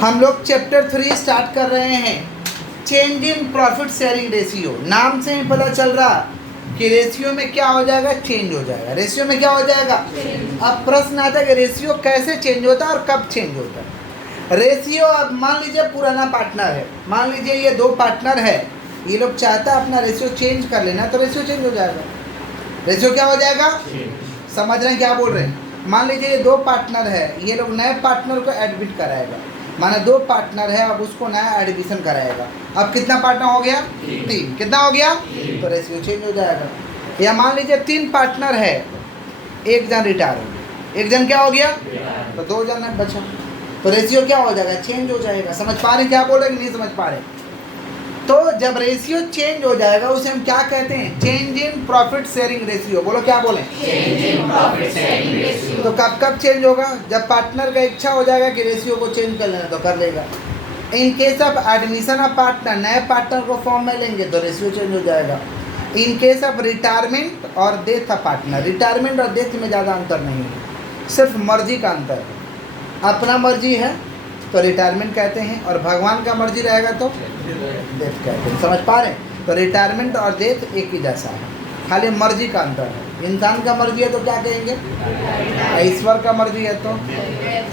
हम लोग chapter 3 start कर रहे हैं। Change in profit sharing ratio. नाम से ही पता चल रहा कि रेशियो में क्या हो जाएगा, चेंज हो जाएगा। रेशियो में क्या हो जाएगा। अब प्रश्न आता है कि रेशियो कैसे चेंज होता है और कब चेंज होता है। रेशियो, अब मान लीजिए पुराना पार्टनर है, मान लीजिए ये दो पार्टनर है, ये लोग चाहता है अपना रेशियो चेंज कर लेना, तो रेशियो चेंज हो जाएगा। रेशियो क्या हो जाएगा, समझ रहे हैं क्या बोल रहे हैं। मान लीजिए ये दो पार्टनर है, ये लोग नए पार्टनर को एडमिट कराएगा, माने दो पार्टनर है, अब उसको नया एडमिशन कराएगा। अब कितना पार्टनर हो गया, 3। कितना हो गया, तो रेशियो चेंज हो जाएगा। या मान लीजिए 3 पार्टनर है, एक जन रिटायर हो गया, एक जन क्या हो गया, तो 2 जन बचा, तो रेशियो क्या हो जाएगा, चेंज हो जाएगा। समझ पा रहे हैं क्या बोल रहे हैं, नहीं समझ पा रहे। तो जब रेशियो चेंज हो जाएगा उसे हम क्या कहते हैं, change in profit sharing ratio. बोलो क्या बोलें, change in profit sharing ratio. तो कब कब चेंज होगा, जब पार्टनर का इच्छा हो जाएगा कि रेशियो को चेंज कर लेना तो कर लेगा। In case of admission of partner, नए पार्टनर को फॉर्म में लेंगे तो रेशियो चेंज हो जाएगा। इन केस ऑफ रिटायरमेंट और डेथ ऑफ पार्टनर, रिटायरमेंट और डेथ में ज़्यादा अंतर नहीं है, सिर्फ मर्जी का अंतर है। अपना मर्जी है तो रिटायरमेंट कहते हैं, और भगवान का मर्जी रहेगा तो डेथ कहते हैं। समझ पा रहे हैं। तो रिटायरमेंट और डेथ एक ही जैसा है, खाली मर्जी का अंतर है। इंसान का मर्जी है तो क्या कहेंगे, ईश्वर का मर्जी है तो,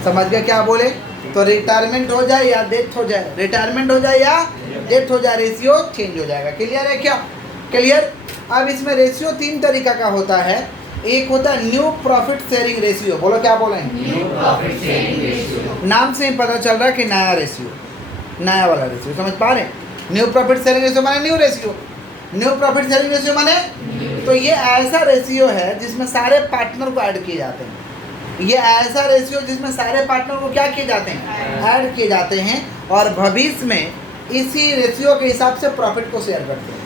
समझ गए क्या बोले। तो रिटायरमेंट हो जाए या डेथ हो जाए, रिटायरमेंट हो जाए या डेथ हो जाए, रेशियो चेंज हो जाएगा। क्लियर है क्या, क्लियर। अब इसमें रेशियो 3 तरीका का होता है। एक होता है न्यू प्रॉफिट शेयरिंग रेशियो। बोलो क्या बोले, न्यू प्रॉफिट शेयरिंग रेशियो। नाम से ही पता चल रहा है कि नया रेशियो, नया वाला रेशियो। समझ पा रहे हैं। न्यू प्रॉफिट शेयरिंग रेशियो माने new ratio, new profit sharing ratio माने, तो ये ऐसा रेशियो है जिसमें सारे पार्टनर को ऐड किए जाते हैं। ये ऐसा रेशियो जिसमें सारे पार्टनर को क्या किए जाते हैं, ऐड किए जाते हैं, और भविष्य में इसी रेशियो के हिसाब से प्रॉफिट को शेयर करते हैं,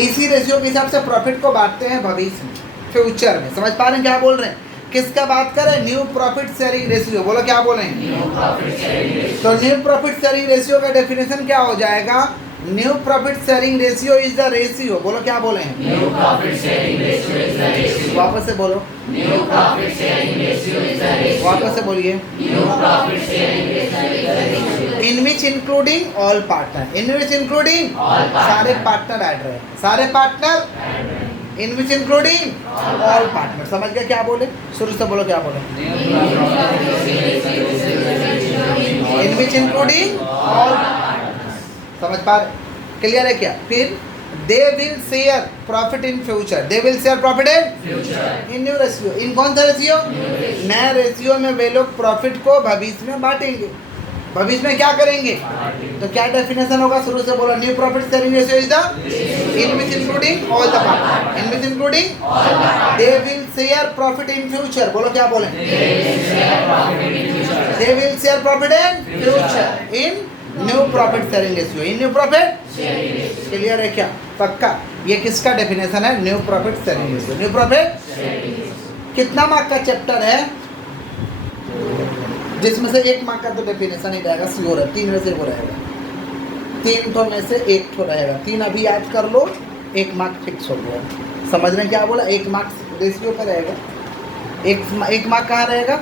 इसी रेशियो के हिसाब से प्रॉफिट को बांटते हैं भविष्य में, फ्यूचर में। समझ पा रहे हैं क्या बोल रहे हैं। किसका बात करें, न्यू प्रॉफिट शेयरिंग रेशियो। बोलो क्या बोले, न्यू प्रॉफिट शेयरिंग रेशियो। तो न्यू प्रॉफिट शेयरिंग रेशियो का डेफिनेशन क्या हो जाएगा, new profit sharing ratio is the ratio. बोलो क्या बोले हैं, new profit sharing ratio is the ratio. वापस से बोलो, new profit sharing ratio is the ratio. वापस से बोलिए, new profit sharing ratio is the ratio. In which including all partner, in which including All partner। सारे partner add रहे, सारे partner, इन विच including all partner. समझ गए क्या बोले, शुरू से बोलो क्या बोले, इन विच इंक्लूडिंग ऑल। समझ पा रहे, क्लियर है क्या। फिर they will share profit in future, they will share profit in future. In new ratio. In कौन सा रेशियो, नए रेशियो में वे लोग प्रॉफिट को भविष्य में बांटेंगे, भविष्य में क्या करेंगे। तो क्या डेफिनेशन होगा, शुरू से बोला, new profit sharing ratio is the in which including all the partner, in which including they will share profit in future. बोलो क्या बोले, दे will share profit in future in new profit sharing ratio, in new profit. Clear है क्या, पक्का। ये किसका definition है, new profit sharing ratio, new profit. कितना मार्क का चैप्टर है, जिसमें से 1 मार्क का तो डेफिनेशन ही रहेगा, श्योर है। 3 में से वो रहेगा, 3 ठो में से 1 ठो रहेगा। 3 अभी याद कर लो, 1 मार्क फिक्स हो गया। समझ रहे हैं क्या बोला, 1 मार्क रेशियो पे रहेगा, 1 मार्क कहाँ रहेगा,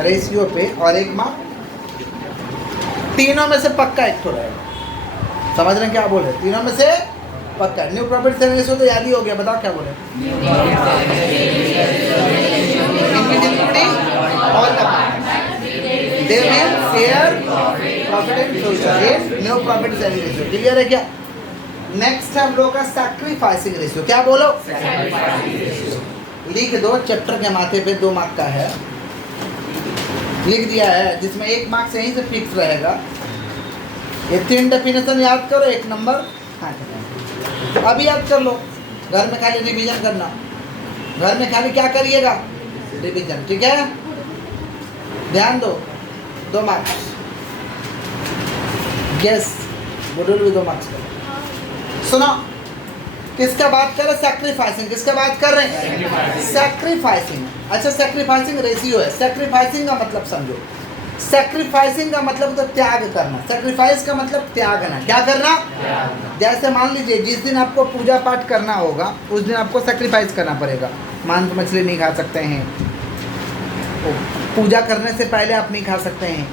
रेशियो पे, और 1 मार्क तीनों में से पक्का 1 ठो रहेगा। समझ रहे हैं क्या बोले, तीनों में से पक्का। न्यू प्रॉफिट शेयरिंग रेशियो तो याद ही हो गया, बताओ क्या बोले, all the they will share profit in future in new profit sharing ratio। Clear है क्या। नेक्स्ट है हम लोग का सैक्रिफाइसिंग रेशियो। क्या बोलो, लिख दो, चैप्टर के माथे पे 2 मार्क का है, लिख दिया है, जिसमें 1 मार्क से यहीं से फिक्स रहेगा। ये 3 डेफिनेशन याद करो, 1 नंबर हाँ अभी याद कर लो, घर में खाली रिवीजन करना, घर में खाली क्या करिएगा, रिवीजन। ठीक है, ध्यान दो, 2 मार्क्स। गेस बुडुल भी 2 मार्क्स का। सुनो, किसका बात कर रहे हैं, सैक्रिफाइसिंग। किसका बात कर रहे हैं, सैक्रिफाइसिंग। अच्छा, सैक्रिफाइसिंग रेशियो है। सैक्रिफाइसिंग का मतलब समझो, सैक्रिफाइसिंग का मतलब तो त्याग करना, सैक्रिफाइस का मतलब त्यागना। क्या करना, जैसे मान लीजिए जिस दिन आपको पूजा पाठ करना होगा उस दिन आपको सैक्रिफाइस करना पड़ेगा। मांस मछली नहीं खा सकते हैं, पूजा करने से पहले आप नहीं खा सकते हैं,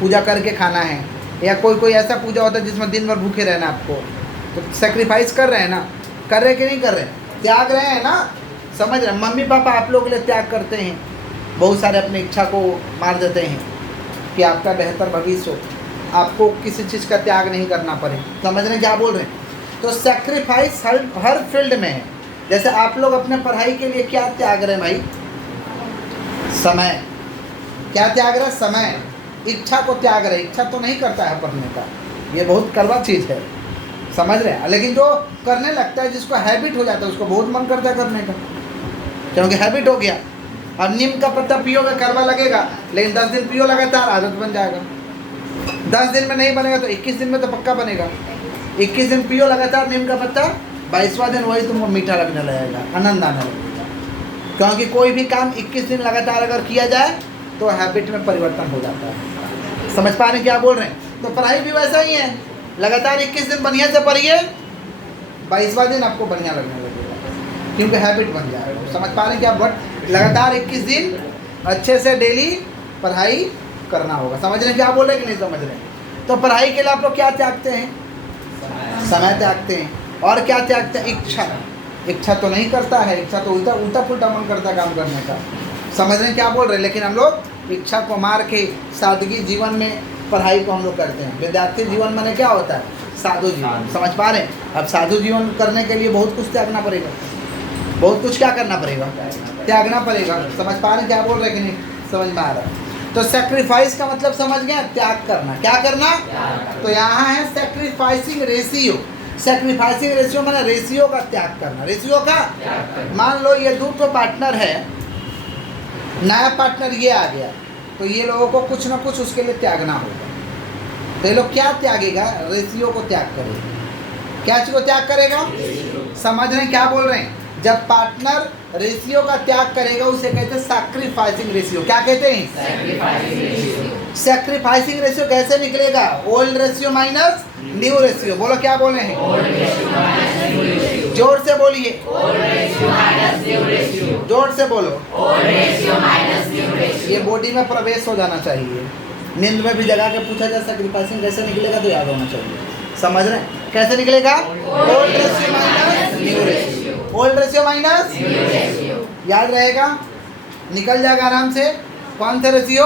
पूजा करके खाना है, या कोई कोई ऐसा पूजा होता है जिसमें दिन भर भूखे रहना आपको, तो सेक्रीफाइस कर रहे हैं ना, कर रहे कि नहीं कर रहे, त्याग रहे हैं ना, समझ रहे हैं। मम्मी पापा आप लोगों के लिए त्याग करते हैं, बहुत सारे अपनी इच्छा को मार देते हैं कि आपका बेहतर भविष्य हो, आपको किसी चीज़ का त्याग नहीं करना पड़े। समझ रहे हैं क्या बोल रहे हैं? तो सेक्रीफाइस हर फील्ड में है। जैसे आप लोग अपने पढ़ाई के लिए क्या त्याग रहे हैं भाई? समय। क्या त्याग रहे? समय। इच्छा को त्याग रहे, इच्छा तो नहीं करता है पढ़ने का, ये बहुत कड़वा चीज़ है, समझ रहे हैं। लेकिन जो करने लगता है, जिसको हैबिट हो जाता है, उसको बहुत मन करता है करने का, क्योंकि हैबिट हो गया। और नीम का पत्ता पियोगे कड़वा लगेगा, लेकिन 10 दिन पियो लगातार, आदत बन जाएगा। 10 दिन में नहीं बनेगा तो 21 दिन में तो पक्का बनेगा। 21 दिन पियो लगातार नीम का पत्ता, 22वां दिन वही तुमको मीठा लगने लगेगा, आनंद आने लगेगा। क्योंकि कोई भी काम 21 दिन लगातार अगर किया जाए तो हैबिट में परिवर्तन हो जाता है। समझ पा रहे क्या बोल रहे हैं? तो पढ़ाई भी वैसा ही है, लगातार 21 दिन बढ़िया से पढ़िए, 22वां दिन आपको बढ़िया लगने लगेगा, क्योंकि हैबिट बन जाएगा। समझ पा रहे हैं क्या? बट लगातार 21 दिन अच्छे से डेली पढ़ाई करना होगा। समझ रहे हैं क्या बोल रहे हैं कि नहीं समझ रहे हैं? तो पढ़ाई के लिए आप लोग क्या त्यागते हैं? समय त्यागते हैं। और क्या त्यागते हैं? इच्छा। इच्छा तो नहीं करता है, इच्छा तो उल्टा पुल्टा मन करता है काम करने का। समझ रहे हैं क्या बोल रहे हैं? लेकिन हम लोग इच्छा को मार के सादगी जीवन में पढ़ाई को हम लोग करते हैं। विद्यार्थी जीवन में क्या होता है? साधु जीवन। समझ पा रहे हैं? अब साधु जीवन करने के लिए बहुत कुछ त्यागना पड़ेगा, बहुत कुछ क्या करना पड़ेगा? त्यागना पड़ेगा। समझ पा रहे हैं क्या बोल रहे हैं कि नहीं समझ में आ रहा है? तो सेक्रीफाइस का मतलब समझ गया, त्याग करना। क्या करना? तो यहाँ है सेक्रीफाइसिंग रेशियो। सेक्रीफाइसिंग रेशियो माने रेशियो का त्याग करना। रेशियो का, मान लो ये 2 पार्टनर है, नया पार्टनर ये आ गया, तो ये लोगों को कुछ ना कुछ उसके लिए त्यागना होगा। तो ये लोग क्या त्यागेगा? रेशियो को त्याग करेगा। क्या चीज को त्याग करेगा? समझ रहे हैं क्या बोल रहे हैं? जब पार्टनर रेशियो का त्याग करेगा उसे कहते हैं सैक्रिफाइसिंग रेशियो। क्या कहते हैं? सैक्रिफाइसिंग रेशियो कैसे निकलेगा? Old ratio minus new ratio. बोलो क्या बोले हैं? जोर से बोलिए, जोर से बोलो। ये बॉडी में प्रवेश हो जाना चाहिए। नींद में भी जगा के पूछा जा सैक्रिफाइसिंग कैसे निकलेगा तो याद होना चाहिए। समझ रहे हैं? कैसे निकलेगा? Old ratio minus new ratio. Old ratio minus याद रहेगा, निकल जाएगा आराम से। कौन सा ratio?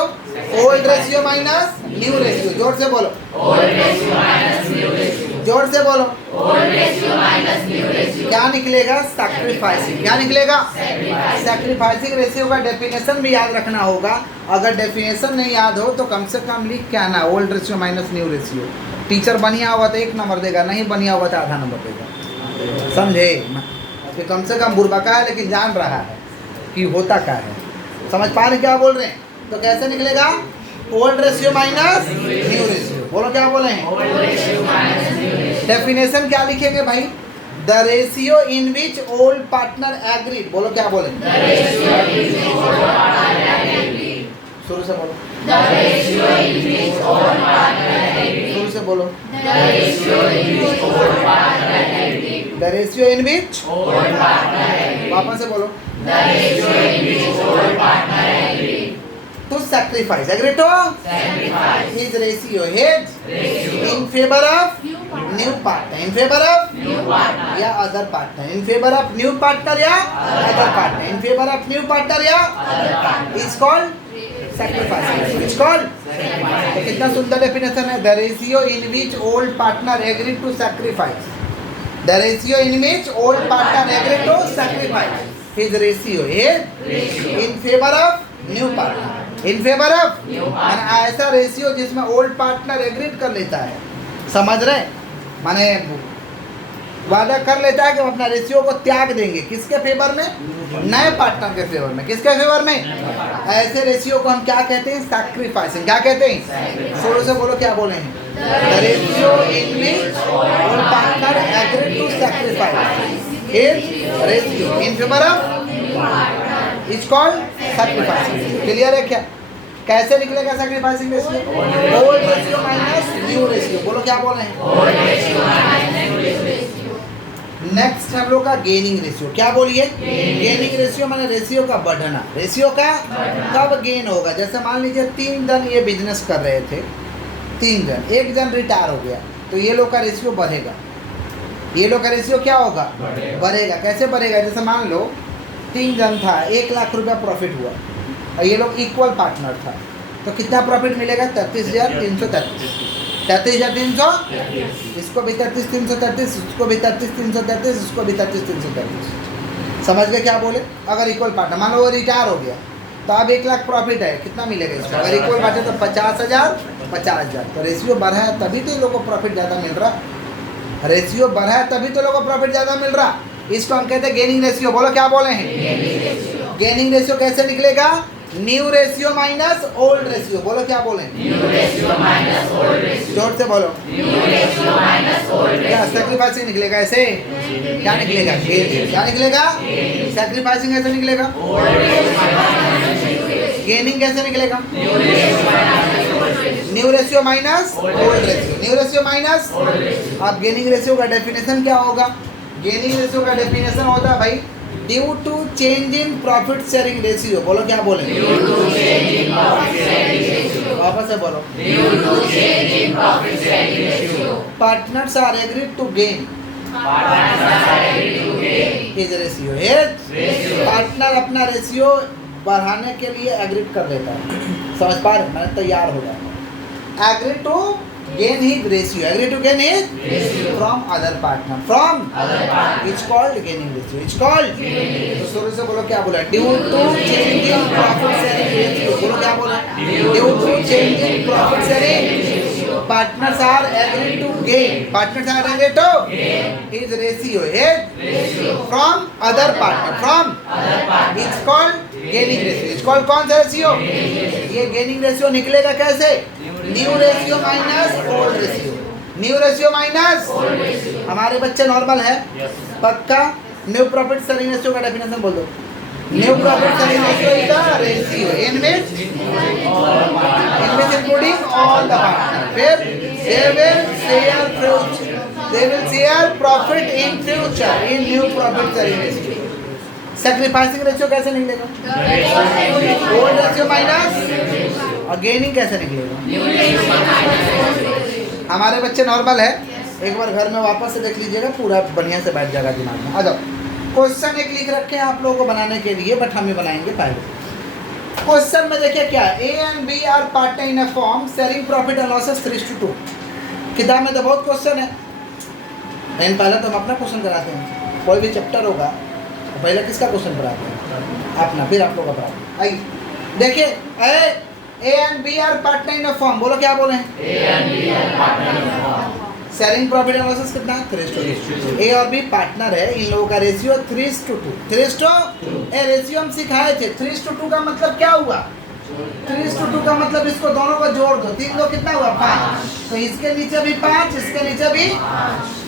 Old ratio minus new ratio. जोर से बोलो, जोर से बोलो। क्या निकलेगा? सैक्रिफाइसिंग। क्या निकलेगा? सैक्रिफाइसिंग रेशियो का डेफिनेशन भी याद रखना होगा। अगर डेफिनेशन नहीं याद हो तो कम से कम लिख के आना, old ratio minus new ratio. Teacher बढ़िया होगा तो 1 नंबर देगा, नहीं बढ़िया होगा तो आधा नंबर देगा। समझे? तो कम से कम बुर्बका है लेकिन जान रहा है कि होता क्या है। समझ पा रहे क्या बोल रहे हैं? तो कैसे निकलेगा? Old ratio minus new ratio. बोलो क्या बोले हैं? डेफिनेशन क्या लिखेंगे भाई? The ratio in which old partner agreed. बोलो क्या बोले? शुरू से बोलो, शुरू से बोलो। द रेशियो इन विच, वापस से बोलो। To sacrifice, agree to? His ratio, his in favor of new partner, in favor of या other partner, in favor of new partner या other partner, in favor of new partner या is called sacrifice. It's called. तो कितना सुंदर definition है? The ratio in which old partner agreed to sacrifice. The ratio in which old partner agreed to sacrifice. His ratio is in favor of new partner, in favour of माने ऐसा ratio जिसमें old partner agreed कर लेता है। समझ रहे? माने वादा कर लेता है कि हम अपना रेशियो को त्याग देंगे। किसके फेवर में? नए पार्टनर के फेवर में। किसके फेवर में? ऐसे रेशियो को हम क्या कहते हैं? सैक्रिफाइसिंग। क्या कहते हैं? शुरू से बोलो क्या बोले हैं? The ratio in which old partner agreed to sacrifice is ratio in favour of is called sacrificing. Clear है क्या? कैसे निकलेगा sacrificing ratio? Old ratio minus new ratio. बोलो क्या बोल रहे हैं? नेक्स्ट हम लोग का गेनिंग रेशियो, क्या बोलिए? गेनिंग रेशियो माने रेशियो का बढ़ना। रेशियो का कब गेन होगा? जैसे मान लीजिए 3 जन ये बिजनेस कर रहे थे, 3 जन, एक जन रिटायर हो गया, तो ये लोग का रेशियो बढ़ेगा। ये लोग का रेशियो क्या होगा? बढ़ेगा। कैसे बढ़ेगा? जैसे मान लो 3 जन था, 1 लाख रुपया प्रॉफिट हुआ और ये लोग इक्वल पार्टनर था, तो कितना प्रॉफिट मिलेगा? 33,333। 33,300, इसको भी 33,333, उसको भी 33,333, उसको भी 33,333। समझ गए क्या बोले? अगर इक्वल पार्टनर, मान लो वो रिटायर हो गया, तो अब 1 लाख प्रॉफिट है, कितना मिलेगा इसको? अगर इक्वल पार्टनर तो 50,000, 50,000। तो रेशियो बढ़ा है तभी तो लोगों को प्रॉफिट ज़्यादा मिल रहा। रेशियो बढ़ा है तभी तो लोगों को प्रॉफिट ज़्यादा मिल रहा। इसको हम कहते हैं गेनिंग रेशियो। बोलो क्या बोले हैं? गेनिंग रेशियो कैसे निकलेगा? New ratio minus old ratio. बोलो क्या बोले? जोर से बोलो। क्या सैक्रिफाइसिंग निकलेगा ऐसे? क्या निकलेगा? क्या निकलेगा? सैक्रिफाइसिंग ऐसे निकलेगा। गेनिंग कैसे निकलेगा? New ratio minus old ratio. New ratio minus. अब गेनिंग रेशियो का डेफिनेशन क्या होगा? गेनिंग रेशियो का डेफिनेशन होता है भाई, due to change in profit sharing ratio. बोलो क्या बोले? वापस से बोलो। Partners are agreed to gain his ratio. Partner अपना रेशियो बढ़ाने के लिए एग्रीड कर लेता है। समझ पा रहे? मैं तैयार हो जाता। Agree to gain his ratio, agree to gain his from other partner, from it's called gaining ratio, it's called. तो शुरू से बोलो क्या बोला? Due to change in profit sharing ratio. बोलो क्या बोला? Due to change in profit sharing partners are agree to gain, partners are agree to his ratio from other partner, from it's called gaining ratio. It's called कौन सा ratio? ये gaining ratio निकलेगा कैसे? New ratio minus old ratio. New ratio minus. हमारे बच्चे normal है पक्का। New profit sharing ratio का डेफिनेशन बोल दो। New profit sharing ratio is the ratio in which including all the partner, फिर they will share profit in future in new profit sharing ratio। Sacrificing ratio कैसे निकलेगा? Old ratio minus. और gaining कैसे निकलेगा? हमारे बच्चे नॉर्मल है, एक बार घर में वापस से देख लीजिएगा, पूरा बढ़िया से बैठ जाएगा दिमाग में। आ जाओ, क्वेश्चन एक लिख रखे हैं आप लोगों को बनाने के लिए, बट हम ही बनाएंगे पहले। क्वेश्चन में देखिए क्या है? A and B are partner in a form sharing profit and losses 3:2। किताब में तो बहुत क्वेश्चन है, लेकिन पहले तो हम अपना क्वेश्चन कराते हैं। कोई भी चैप्टर होगा तो पहले किसका क्वेश्चन पढ़ाते हैं? अपना, फिर आप लोग का पढ़ाते हैं। आइए देखिए, A and B are partner in a form. बोलो क्या बोले हैं? शेयरिंग प्रॉफिट एंड लॉसेस कितना? 3:2। ए और बी पार्टनर है, इन लोगों का रेशियो 3:2। 3:2 रेशियो हम सिखाए थे। 3:2 का मतलब क्या हुआ? 3:2 का मतलब इसको दोनों को जोड़ दो, 3 दो कितना हुआ? 5। तो इसके नीचे भी 5, इसके नीचे भी,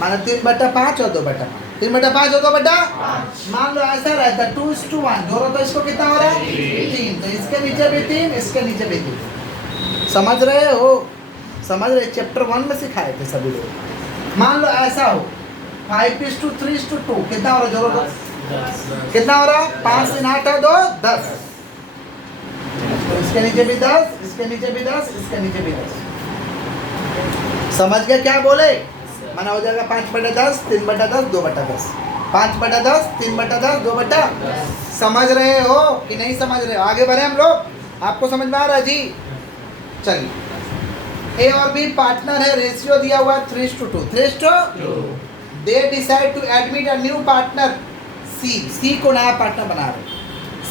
माना 3/5 और 2/5। 3/5 और 2/5। मान लो ऐसा रहता 2:1, जोड़ो तो इसको कितना हो रहा है? 3। तो इसके नीचे भी 3, इसके नीचे भी 3। समझ रहे हो? समझ रहे? चैप्टर 1 में सिखाए थे सभी लोग। मान लो ऐसा हो 5:3:2 कितना हो रहा? जोड़ो तो कितना हो रहा? 5 3 8 है 2 10। तो इसके नीचे भी 10, इसके नीचे भी 10, इसके नीचे भी 10। समझ गए क्या बोले? माना हो जाएगा 5/10, 3/10, 2/10। 5/10, 3/10, 2/10। समझ रहे हो कि नहीं समझ रहे हो? आगे बढ़े हम लोग, आपको समझ में आ रहा है जी? चलिए, ए और बी पार्टनर है, रेशियो दिया हुआ है 3:2। 3:2 they decide to admit a new partner C को नया पार्टनर बना रहे,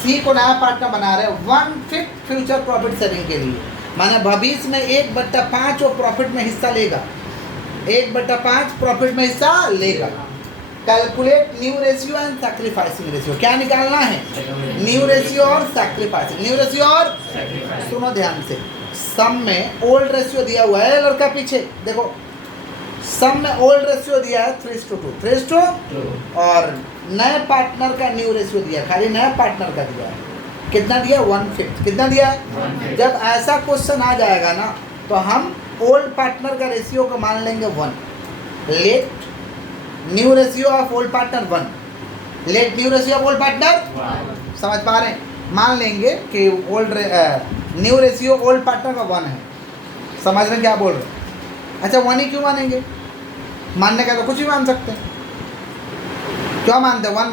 सी को नया पार्टनर बना रहे 1/5 फ्यूचर प्रॉफिट शेयरिंग के लिए। माने भविष्य में 1/5 वो प्रॉफिट में हिस्सा लेगा, 1/5 प्रॉफिट में हिस्सा लेगा। Calculate new ratio and sacrificing ratio. क्या निकालना है? न्यू रेशियो और सैक्रिफाइसिंग। न्यू रेशियो और सुनो ध्यान से, सम में ओल्ड रेशियो दिया हुआ है, लड़का पीछे देखो, सम में ओल्ड रेशियो दिया है 3:2, 3:2 और नए पार्टनर का न्यू रेशियो दिया, खाली नए पार्टनर का दिया है। कितना दिया? 1/5। कितना दिया है? जब ऐसा क्वेश्चन आ जाएगा ना, तो हम ओल्ड पार्टनर का रेशियो को मान लेंगे 1। Let new ratio of old partner 1, let new ratio of old partner, समझ पा रहे हैं? मान लेंगे कि न्यू रेशियो ओल्ड पार्टनर का 1 है, समझ रहे हैं क्या बोल रहे हैं? अच्छा 1 ही क्यों मानेंगे? मानने का तो कुछ भी मान सकते हैं, क्यों मानते हैं 1?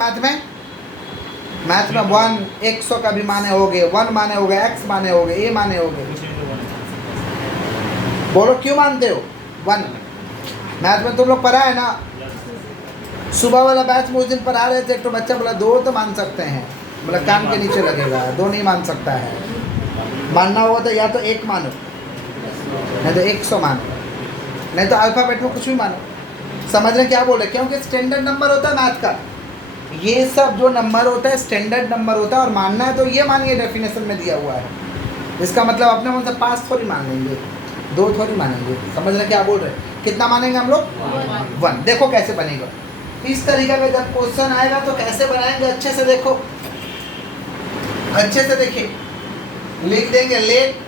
मैथ में 1 100 का भी माने हो गए, 1 माने हो गए, x माने हो गए, a माने हो गए, बोलो क्यों मानते हो 1? मैथ में तुम लोग पढ़ा है ना, सुबह वाला बैच में उस दिन पढ़ा रहे थे, एक तो बच्चा बोला 2 तो मान सकते हैं, बोला कान के नीचे लगेगा, 2 नहीं मान सकता है। मानना होगा तो या तो 1 मानो, नहीं तो 100 मानो, नहीं तो अल्फ़ाबेट में कुछ भी मानो। समझ रहे क्या बोल रहे? क्योंकि स्टैंडर्ड नंबर होता है मैथ का, ये सब जो नंबर होता है स्टैंडर्ड नंबर होता है, और मानना है तो ये मानिए डेफिनेशन में दिया हुआ है, इसका मतलब अपने मन से 5 थोड़ी मान लेंगे, 2 थोड़ी मानेंगे। समझ रहे क्या बोल रहे? कितना मानेंगे हम लोग? 1। देखो कैसे बनेगा इस तरीके का, जब क्वेश्चन आएगा तो कैसे बनाएंगे, अच्छे से देखो, अच्छे से देखिए, लिख देंगे let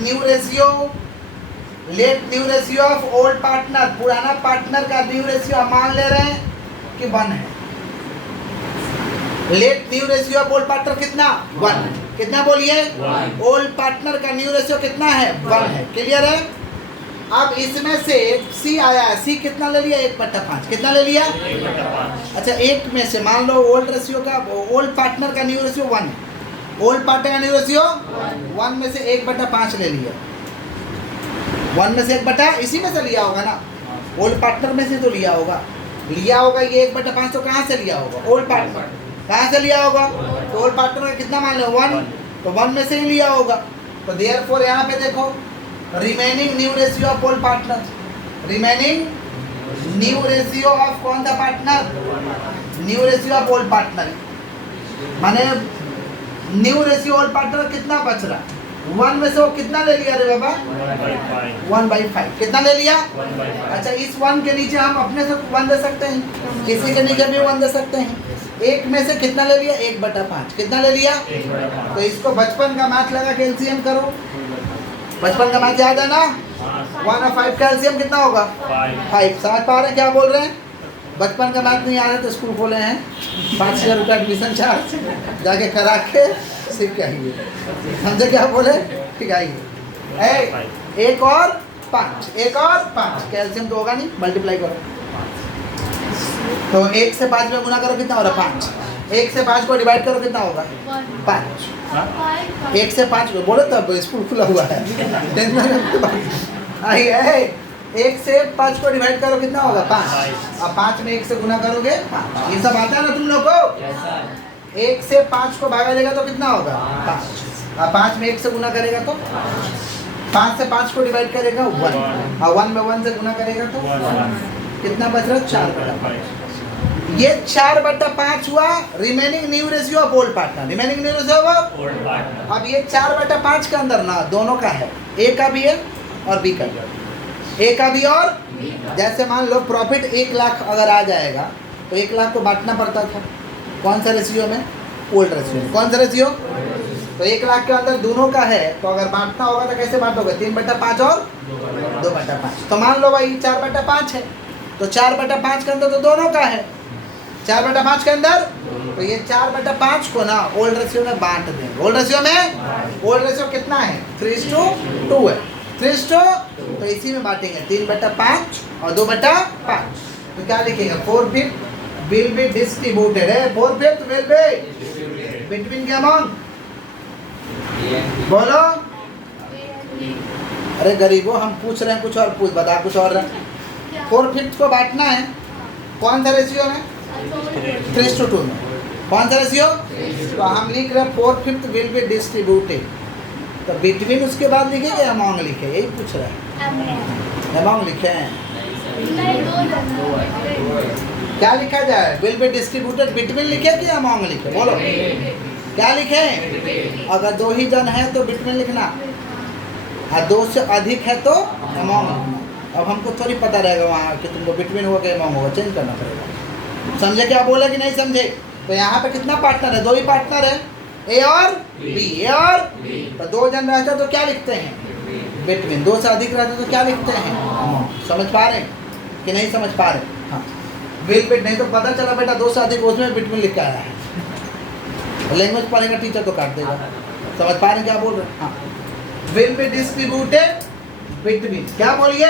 new ratio of old partner, पुराना पार्टनर का न्यू रेशियो हम मान ले रहे हैं कि 1 है। Let new ratio of old partner कितना? 1। कितना बोलिए? ओल्ड पार्टनर का न्यू रेशियो कितना है? 1 है। क्लियर है? अब इसमें से सी आया है, सी कितना ले लिया? 1/5। कितना ले लिया? 1/5। अच्छा, एक में से मान लो ओल्ड रेशियो का, ओल्ड पार्टनर का न्यू रेशियो 1 है, ओल्ड पार्टनर का न्यू रेशियो 1 में से 1/5 ले लिया, 1 में से 1 इसी में से लिया होगा ना, ओल्ड पार्टनर में से तो लिया होगा ये 1/5 तो कहाँ से लिया होगा? Old partner. कहाँ से लिया होगा? तो ओल्ड पार्टनर का कितना मान लो? 1, तो 1 में से ही लिया होगा। तो देयरफॉर यहाँ पे देखो remaining new ratio of old partner, remaining new ratio of कौन सा partner? New ratio of old partner, माने न्यू रेशियो ओल्ड पार्टनर कितना बच रहा? 1 में से वो कितना ले लिया रे बाबा? 1/5। कितना ले लिया? 1/5। अच्छा, इस 1 के नीचे हम अपने से 1 दे सकते हैं, किसी के नीचे भी 1 दे सकते हैं। 1 में से कितना ले लिया? 1/5। कितना ले लिया? 1/5। तो इसको बचपन का मैथ लगा के एलसीएम करो, बचपन का मैथ याद है ना? 1 और 5 का एलसीएम कितना होगा? 5। समझ पा रहे हैं क्या बोल रहे हैं? बचपन का मैथ नहीं आ रहा है तो स्कूल खोले हैं, 5000 रुपये एडमिशन चार्ज, जाके करा के सीख के आइए। समझे क्या बोले? ठीक आइए। 1 और 5, 1 और 5 कैल्शियम तो होगा नहीं, मल्टीप्लाई करो, तो 1 से 5 में गुना करो, कितना हो रहा? 5। 1 से 5 को डिवाइड करो, कितना होगा? 5। 1 से 5 को बोलो तब स्कूल खुला हुआ है, आइए। 1 से 5 को डिवाइड करो, कितना होगा? 5। अब 5 में 1 से गुना करोगे 5। ये सब आता है ना तुम लोग को? 1 से 5 को भागा देगा तो कितना होगा? 5। अब 5 में 1 से गुना करेगा तो 5 से 5 को डिवाइड करेगा 1, और 1 में 1 से गुना करेगा तो कितना बच रहा? 4/5। ये 4/5 हुआ remaining new ratio of old partner, remaining new ratio of old partner. अब ये 4/5 के अंदर ना दोनों का है, ए का भी है और बी का भी है, ए का भी और जैसे मान लो प्रॉफिट 1 लाख अगर आ जाएगा तो 1 लाख को बांटना पड़ता था, कौन सा रेशियो में? ओल्ड रेशियो में। कौन सा रेशियो? तो 1 लाख के अंदर दोनों का है, तो अगर बांटना होगा तो कैसे बांटोगे? 3/5 और 2/5। तो मान लो भाई 4/5 है, तो 4/5 के अंदर तो दोनों का है, 4/5 के अंदर, तो ये 4/5 को ना ओल्ड रेशियो में बांट देंगे। ओल्ड रेशियो में, ओल्ड रेशियो कितना है? 3:2 है, 3:2, तो इसी में बांटेंगे 3/5 और 2/5। तो क्या लिखेगा? 4/5 will be distributed है, 4/5 will be between के अमाउंट, बोलो। अरे गरीबों, हम पूछ रहे हैं कुछ और, पूछ बता कुछ और रहे। 4/5 को बांटना है कौन सा रेशियो में? 3:2 में। कौन सा रेशियो? तो हम लिख रहे हैं 4/5 will be distributed, तो बिटवीन उसके बाद लिखेंगे अमाउंट लिखे? यही पूछ रहा है, अमाउंट लिखे हैं, क्या लिखा जाए? विल बी डिस्ट्रीब्यूटेड बिटवीन लिखे कि अमाउंट लिखे? बोलो क्या लिखे? अगर 2 ही जन है तो बिटवीन लिखना, और 2 से अधिक है तो अमाउंट लिखना। अब हमको थोड़ी पता रहेगा वहाँ कि तुमको बिटवीन होगा कि अमाउंट होगा, चेंज करना पड़ेगा। समझे क्या बोले कि नहीं समझे? तो यहाँ पे कितना पार्टनर है? 2 ही पार्टनर है, ए और बी, ए और तो 2 जन रहता तो क्या लिखते हैं? बिटवीन। 2 से अधिक रहता तो क्या लिखते हैं? अमाउंट। समझ पा रहे हैं? कि नहीं समझ पा रहे? हाँ, विल बिट नहीं तो पता चला बेटा 2 से अधिक उसमें बिटवीन लिखा आया है, लैंग्वेज पढ़ेगा टीचर तो काट देगा। समझ पा रहे क्या बोल रहे हैं? हाँ, विल बी डिस्ट्रीब्यूटेड बिटवीन, क्या बोलिए,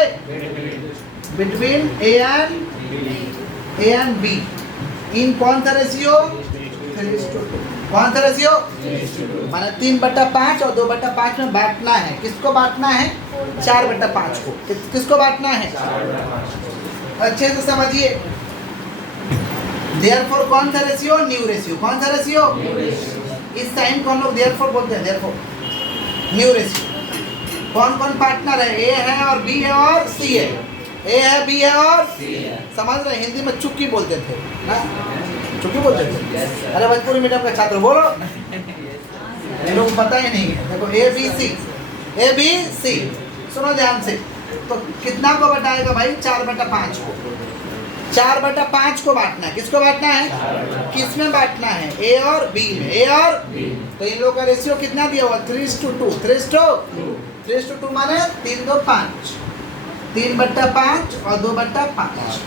between A and be in कौन सा रेशियो, 3:2। कौन सा रेशियो, माने 3/5 और 2/5 में बांटना है। किसको बांटना है, 4/5 को। किसको बांटना है, अच्छे से समझिए। देयरफॉर कौन सा रेशियो, न्यू रेशियो। कौन सा रेशियो, इस साइन को हम लोग देयरफॉर बोलते हैं, देयरफॉर न्यू रेशियो। कौन कौन पार्टनर है, ए है और बी है और सी है, ए है बी है और समझ रहे, हिंदी में चुक्की बोलते थे ना, चुक्की बोलते थे। अरे भोजपुरी मीडियम का छात्र बोलो, ये लोग पता ही नहीं है। देखो ए बी सी, सुनो ध्यान से। तो कितना को बटाएगा भाई, 4/5 को। 4/5 को बांटना है। किसको बांटना है, किस में बांटना है, ए और बी में। ए और तो इन लोगों का रेशियो कितना दिया हुआ, 3:2। 3:2 माने 3 2 5, 3/5 और 2/5,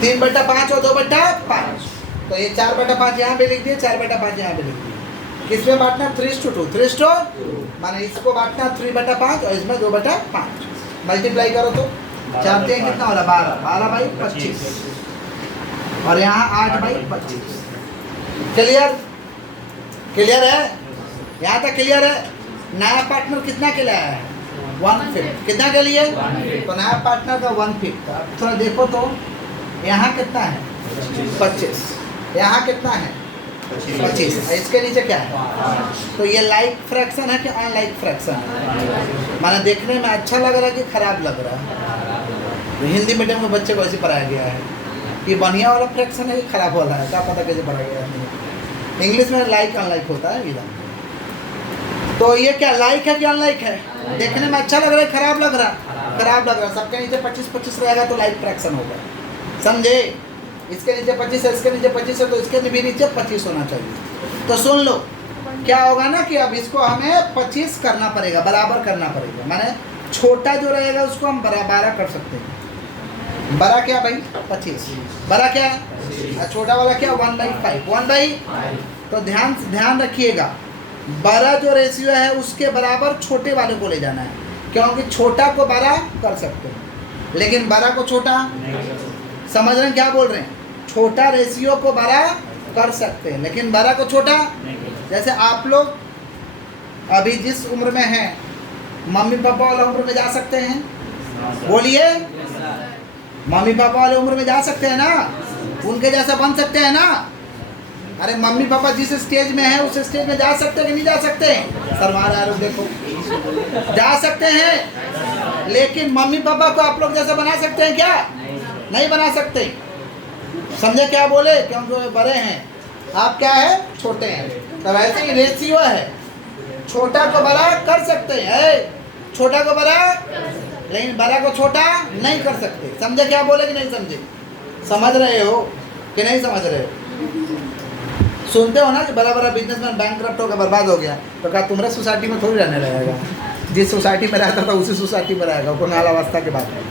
3/5 और 2/5। तो ये 4/5 यहाँ पे लिख दिए, 4/5 यहाँ पे लिख दिए। किस में बांटना, 3:2। 3:2 माने इसको बांटना 3/5 और इसमें 2/5। मल्टीप्लाई करो तो जानते हैं कितना हो रहा, 12/25 और यहाँ 8/25। क्लियर है, यहाँ तक क्लियर है। नया पार्टनर कितना के लिए है, 1/5। कितना के लिए, तो नया पार्टनर का 1/5। थोड़ा देखो तो यहाँ कितना है, 25। यहाँ कितना है, 25। इसके नीचे क्या है, तो ये लाइक फ्रैक्शन है कि अनलाइक फ्रैक्शन है, माने देखने में अच्छा लग रहा है कि खराब लग रहा है। तो हिंदी मीडियम में बच्चे को ऐसे पढ़ाया गया है कि बढ़िया वाला फ्रैक्शन है कि खराब वाला है, क्या पता कैसे पढ़ाया गया है। इंग्लिश में लाइक अनलाइक होता है इधर। तो ये क्या लाइक है कि अनलाइक है, देखने में अच्छा लग रहा है, खराब लग रहा है, खराब लग रहा है। सबके नीचे 25-25 रहेगा तो लाइक फ्रैक्शन होगा, समझे। इसके नीचे 25 है, इसके नीचे 25 है, तो इसके भी नीचे 25 होना चाहिए। तो सुन लो क्या होगा ना कि अब इसको हमें 25 करना पड़ेगा, बराबर करना पड़ेगा। माने छोटा जो रहेगा उसको हम 12 कर सकते हैं। बड़ा क्या भाई, 25। बड़ा क्या है, छोटा वाला क्या, 1/5। 1/5 तो ध्यान रखिएगा, बड़ा जो रेशियो है उसके बराबर छोटे वाले को ले जाना है, क्योंकि छोटा को बड़ा कर सकते हैं लेकिन बड़ा को छोटा। समझ रहे हैं क्या बोल रहे हैं, छोटा रेशियो को बड़ा कर सकते हैं लेकिन बड़ा को छोटा। जैसे आप लोग अभी जिस उम्र में हैं, मम्मी पापा वाला उम्र में जा सकते हैं, बोलिए, मम्मी पापा वाले उम्र में जा सकते हैं ना, उनके जैसा बन सकते हैं ना। अरे मम्मी पापा जिस स्टेज में है उस स्टेज में जा सकते हैं कि नहीं जा सकते, शर्मा रहा है, देखो जा सकते हैं, लेकिन मम्मी पापा को आप लोग जैसा बना सकते हैं क्या, नहीं बना सकते। समझे क्या बोले, क्योंकि वो बड़े हैं, आप क्या है, छोटे हैं। तो वैसे ही रेशियो है, छोटा को बड़ा कर सकते हैं, छोटा को बड़ा, लेकिन बड़ा को छोटा नहीं कर सकते। समझे क्या बोले कि नहीं समझे, समझ रहे हो कि नहीं समझ रहे हो। सुनते हो ना कि बड़ा बड़ा बिजनेसमैन बैंकक्रप्ट होकर बर्बाद हो गया, तो क्या तुम्हारे सोसाइटी में थोड़ी रहने लगेगा, जिस सोसाइटी में रहता था उसी सोसाइटी में रहेगा, कोई नाला अवस्था के बात नहीं,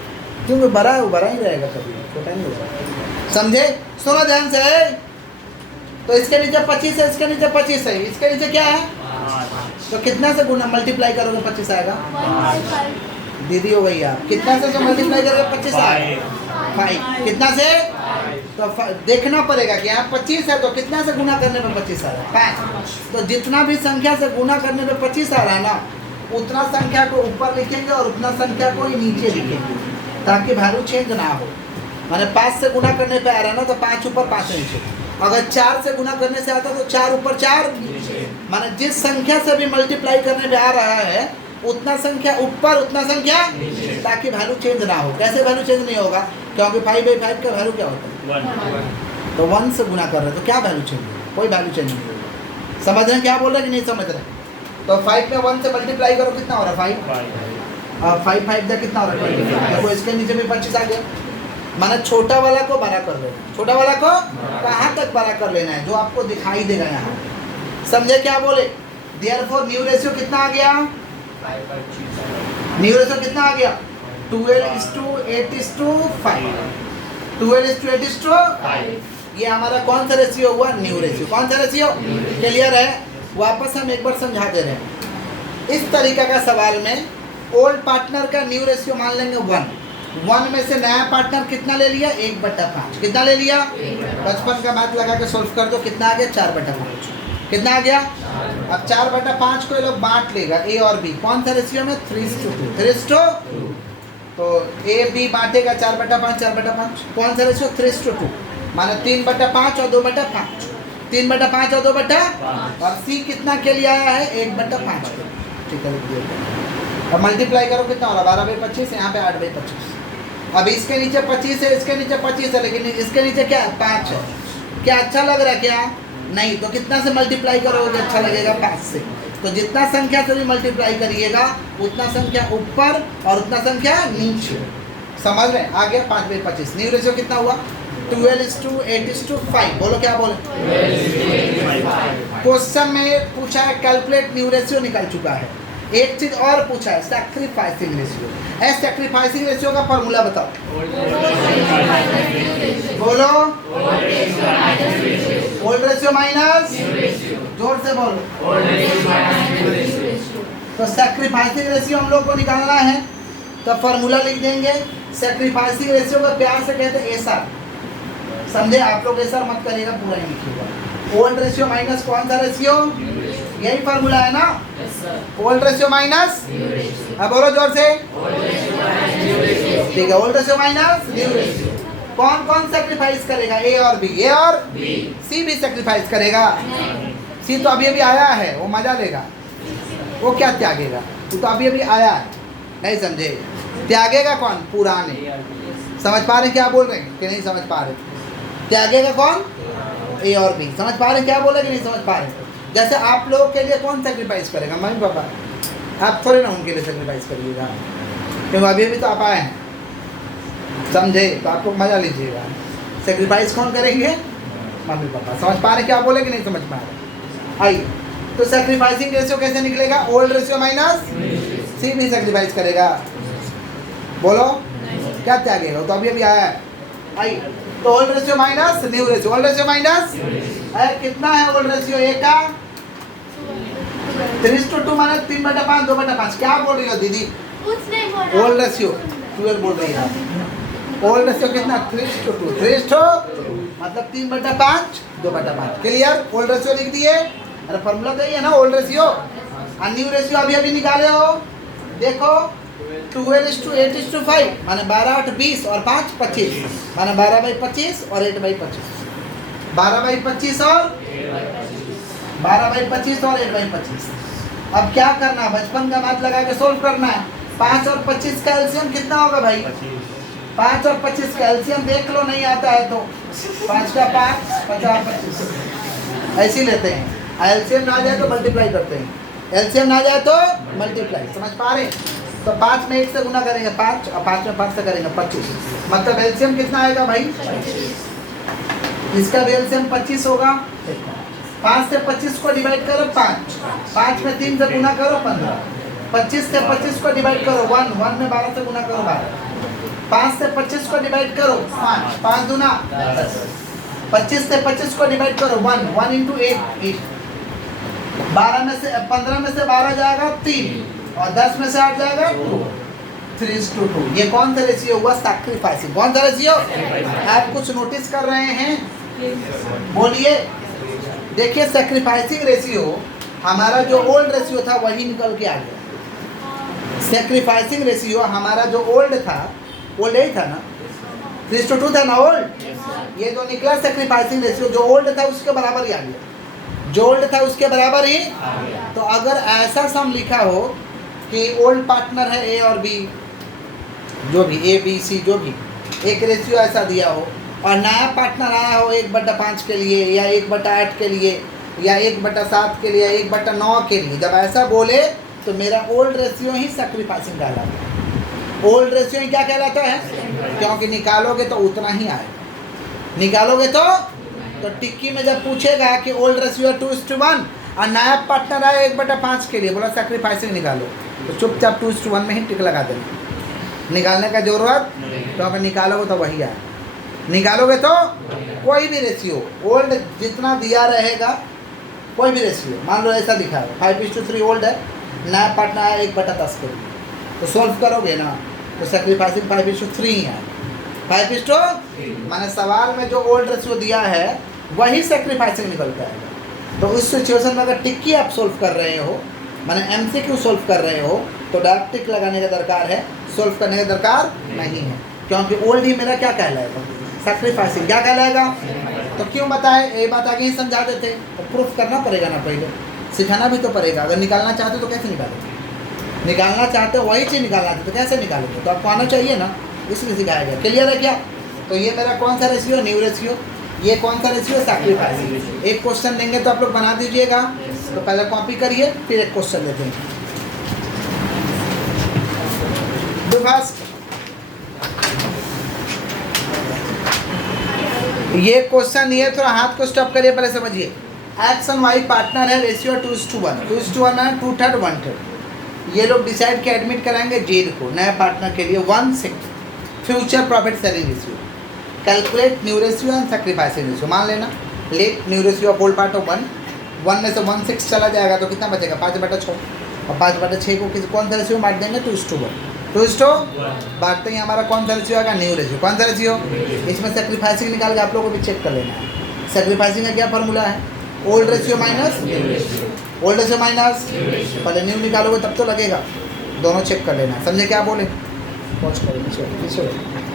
क्योंकि बड़ा है वो बड़ा ही रहेगा, कभी छोटा नहीं होगा। समझे, सुनो ध्यान से। तो इसके नीचे 25 है, इसके नीचे 25 है, इसके नीचे क्या है, तो कितना से गुना मल्टीप्लाई करोगे 25 आएगा, दीदी हो गई आप, कितना से मल्टीप्लाई करोगे 25 आएगा, 5। कितना से, तो देखना पड़ेगा कि यहाँ 25 है तो कितना से गुना करने में 25 आ रहा है, 5। तो जितना भी संख्या से गुना करने में 25 आ रहा है ना, उतना संख्या को ऊपर लिखेंगे और उतना संख्या को ही नीचे लिखेंगे, ताकि वैल्यू चेंज ना हो। माने 5 से गुना करने पे आ रहा है ना, तो 5 ऊपर 5 नीचे। अगर 4 से गुना करने से आता तो 4 ऊपर 4 नीचे। माने जिस संख्या से भी मल्टीप्लाई करने पे आ रहा है उतना संख्या ऊपर, उतना संख्या, ताकि वैल्यू चेंज ना हो। कैसे वैल्यू चेंज नहीं होगा, क्योंकि 5/5 का वैल्यू क्या होता है, 1। तो 1 से गुना कर रहे हैं तो क्या वैल्यू चेंज होगा, कोई वैल्यू चेंज नहीं होगा। समझ रहे हैं क्या बोल रहे हैं कि नहीं समझ रहे। तो 5 में 1 से मल्टीप्लाई करो, कितना हो रहा है 5, और 5 5 कितना हो रहा है 25। देखो इसके नीचे भी 25 आ गया। माना छोटा वाला को बड़ा कर लेना, छोटा वाला को कहाँ तक बड़ा कर लेना है, जो आपको दिखाई देगा यहाँ। समझे क्या बोले। देयरफॉर न्यू रेशियो कितना आ गया, न्यू रेशियो कितना आ गया, 12:8:5, 12:8:5। ये हमारा कौन सा रेशियो हुआ? New ratio. कौन सा रेशियो? क्लियर है? वापस हम एक बार समझा दे रहे हैं। इस तरीका का सवाल में ओल्ड पार्टनर का न्यू रेशियो मान लेंगे 1। 1 में से नया पार्टनर कितना ले लिया? 1/5। कितना ले लिया? 55 का मैथ लगा के सोल्व कर दो। कितना आ गया? 4/5। कितना आ गया? अब 4/5 को ये लोग बांट लेगा, ए और बी। कौन सा रेशियो में? 3:2। 3:2 तो ए बी बांटेगा 4/5, 4/5। कौन सा रेशियो? 3:2 माने 3/5 और 2/5। 3/5 और 2/5 और सी कितना के लिए आया है? 1/5। ठीक है, लिख दिया। अब मल्टीप्लाई करो, कितना हो रहा? 12/25। यहाँ पे 8/25। अब इसके नीचे 25 है, इसके नीचे 25 है, लेकिन इसके नीचे क्या है? 5 है। क्या अच्छा लग रहा है? क्या नहीं? तो कितना से मल्टीप्लाई करोगे अच्छा लगेगा? 5 से। तो जितना संख्या से भी मल्टीप्लाई करिएगा उतना संख्या ऊपर और उतना संख्या नीचे। समझ रहे? आ गया 5/25। न्यू रेशियो कितना हुआ? 12:8:5। बोलो, क्या बोले? क्वेश्चन में पूछा है कैलकुलेट न्यू रेशियो, निकल चुका है। एक चीज और पूछा है, सैक्रिफाइसिंग रेशियो। सैक्रिफाइसिंग रेशियो का फॉर्मूला बताओ। बोलो। ओल्ड रेशियो माइनस, जोर से बोलो। तो सैक्रिफाइसिंग रेशियो हम लोग को निकालना है, तो फॉर्मूला लिख देंगे। सैक्रिफाइसिंग रेशियो को प्यार से कहते हैं एसआर। समझे? आप लोग एसआर मत करिएगा, पूरा ही लिखिएगा। ओल्ड रेशियो माइनस कौन सा रेशियो? यही फॉर्मूला है ना? ओल्ड रेशियो माइनस, अब बोलो जोर से। ठीक है, old ratio minus new ratio. कौन कौन सैक्रिफाइस करेगा? ए और बी। ए और सी भी सैक्रिफाइस करेगा। सी तो अभी अभी आया है, वो मजा लेगा। वो क्या त्यागेगा? वो तो अभी अभी आया है, नहीं समझे? त्यागेगा कौन? पुराने। समझ पा रहे क्या बोल रहे हैं कि नहीं समझ पा रहे? त्यागेगा कौन? ए और बी। समझ पा रहे क्या बोले कि नहीं समझ पा रहे? जैसे आप लोगों के लिए कौन सेक्रीफाइस करेगा? Mummy papa. आप थोड़े ना उनके लिए सेक्रीफाइस करिएगा, क्योंकि अभी अभी तो आप आए हैं। समझे? तो आप लोग मजा लीजिएगा। सेक्रीफाइस कौन करेंगे? Mummy papa. समझ पा रहे क्या बोले कि नहीं समझ पा रहे? आइए, तो सेक्रीफाइसिंग रेशियो कैसे निकलेगा? ओल्ड रेशियो माइनस सी भी सेक्रीफाइस करेगा। बोलो, क्या त्यागेगा? तो अभी अभी आया है। आइए, तो old ratio minus new ratio. Old ratio minus कितना है? ओल्ड रेशियो ए का 3:2 माने 3/5, 2/5। क्या बोल रही हो दीदी? ओल्ड रेशियो 12 बोल रही है। ओल्ड रेशियो कितना? 3:2। 3:2 मतलब 3/5, 2/5। क्लियर? ओल्ड रेशियो लिख दिए। अरे फॉर्मूला तो ये है ना, ओल्ड रेशियो। और न्यू रेशियो अभी अभी निकाले हो, देखो 12:8:5 माने 12/8:20 और 5/25 माने 12/25 और 8/25। 12/25 और 12/25 और 8/25। अब क्या करना है? बचपन का मैथ लगा के सोल्व करना है। 5 और 25 का एलसीएम कितना होगा भाई? 5 और 25 का एलसीएम देख लो, नहीं आता है तो 5 का 5, 50, 25 ऐसे ही लेते हैं। एलसीएम ना जाए तो मल्टीप्लाई करते हैं, एलसीएम ना जाए तो मल्टीप्लाई। समझ पा रहे? तो 5 में 1 से गुना करेंगे 5 और 5 में 5 से करेंगे 25। मतलब एलसीएम कितना आएगा भाई? 25। इसका भी एलसीएम 25 होगा। 5 से 25 को डिवाइड करो 5, 5 में 3 से गुना करो 15, 25 से 25 को डिवाइड करो 1, 1 में 12 से गुना करो 12, 5 से 25 को डिवाइड करो 5, 5 दूना 10, 25 से 25 को डिवाइड करो 1, 1 इंटू 8, 12 में से 15 में से 12 जाएगा 3 और 10 में से 8 जाएगा 2, 3:2। ये कौन सा रेशियो हुआ? सैक्रिफाइसिंग। कौन सा रेशियो? आप कुछ नोटिस कर रहे हैं? बोलिए। देखिए, सैक्रिफाइसिंग रेशियो हमारा जो ओल्ड रेशियो था वही निकल के आ गया। सैक्रिफाइसिंग रेशियो हमारा जो ओल्ड था, ओल्ड ही था ना, 3:2 था ना ओल्ड। ये जो निकला सैक्रिफाइसिंग रेशियो जो ओल्ड था उसके बराबर ही आ गया। जो ओल्ड था उसके बराबर ही। तो अगर ऐसा सम लिखा हो कि ओल्ड पार्टनर है ए और बी, जो भी ए बी सी जो भी एक रेशियो ऐसा दिया हो, और नया पार्टनर आया हो 1/5 के लिए या 1/8 के लिए या 1/7 के लिए या 1/9 के लिए, जब ऐसा बोले तो मेरा ओल्ड रेशियो ही सैक्रिफाइसिंग कहलाता है। ओल्ड रेशियो ही क्या कहलाता है? क्योंकि निकालोगे तो उतना ही आएगा। निकालोगे तो टिक्की में जब पूछेगा कि ओल्ड रेशियो 2:1 और नया पार्टनर आया 1/5 के लिए, बोला सैक्रिफाइसिंग निकालो, तो चुपचाप 2:1 में ही टिक लगा देना। निकालने का जरूरत तो अगर निकालोगे तो वही आए, निकालोगे तो कोई भी रेशियो ओल्ड जितना दिया रहेगा, कोई भी रेशियो मान लो ऐसा दिखा है 5:3 ओल्ड है, नया पार्टनर आया 1/10 के लिए, तो सॉल्व करोगे ना तो सेक्रीफाइसिंग 5:3 ही है। 5:3 माने सवाल में जो ओल्ड रेशियो दिया है वही सेक्रीफाइसिंग निकलता है। तो उस सिचुएशन में अगर टिक की आप सोल्व कर रहे हो, माने MCQ सोल्व कर रहे हो, तो डायरेक्ट टिक लगाने का दरकार है, सोल्व करने का दरकार नहीं है, क्योंकि ओल्ड ही मेरा क्या कहलाएगा, सेक्रीफाइसिंग क्या कहलाएगा। तो क्यों बताए, ये बात आगे ही समझा देते, तो प्रूफ करना पड़ेगा ना, पहले सिखाना भी तो पड़ेगा। अगर निकालना चाहते हो तो कैसे निकालोगे, निकालना चाहते हो वही चीज़ निकालना चाहते तो कैसे निकालोगे, तो आपको आना चाहिए ना, इसलिए सिखाया गया। क्लियर है क्या। तो ये मेरा कौन सा रेशियो, न्यू रेशियो, ये कौन सा रेशियो, सैक्रिफाइसिंग। एक क्वेश्चन देंगे तो आप लोग बना दीजिएगा, तो पहले कॉपी करिए फिर एक क्वेश्चन देते हैं। Do fast. ये क्वेश्चन, ये थोड़ा हाथ को स्टॉप करिए, पहले समझिए। एक्स एंड वाई पार्टनर है, रेशियो 2:1, 2:1 है, 2/3 1/3। ये लोग डिसाइड के एडमिट कराएंगे जेड को नए पार्टनर के लिए 1/6 future profit sharing ratio. Calculate new ratio and sacrificing ratio. मान लेना let new ratio of whole part of 1 में से 1/6 चला जाएगा तो कितना बचेगा, 5/6, और 5/6 को किसी कौन सा रेशियो बांट देंगे, 2:1। 2:1 बांटते ही हमारा कौन सा रेशियो आएगा, न्यू रेशियो। कौन सा रेशियो, इसमें सैक्रिफाइसिंग निकाल के आप लोगों को भी चेक कर लेना है। सैक्रिफाइसिंग का क्या फॉर्मूला है, old ratio minus old ratio minus, पहले न्यू निकालोगे तब तो लगेगा, दोनों चेक कर लेना। समझे क्या बोले, पहुँच करेंगे।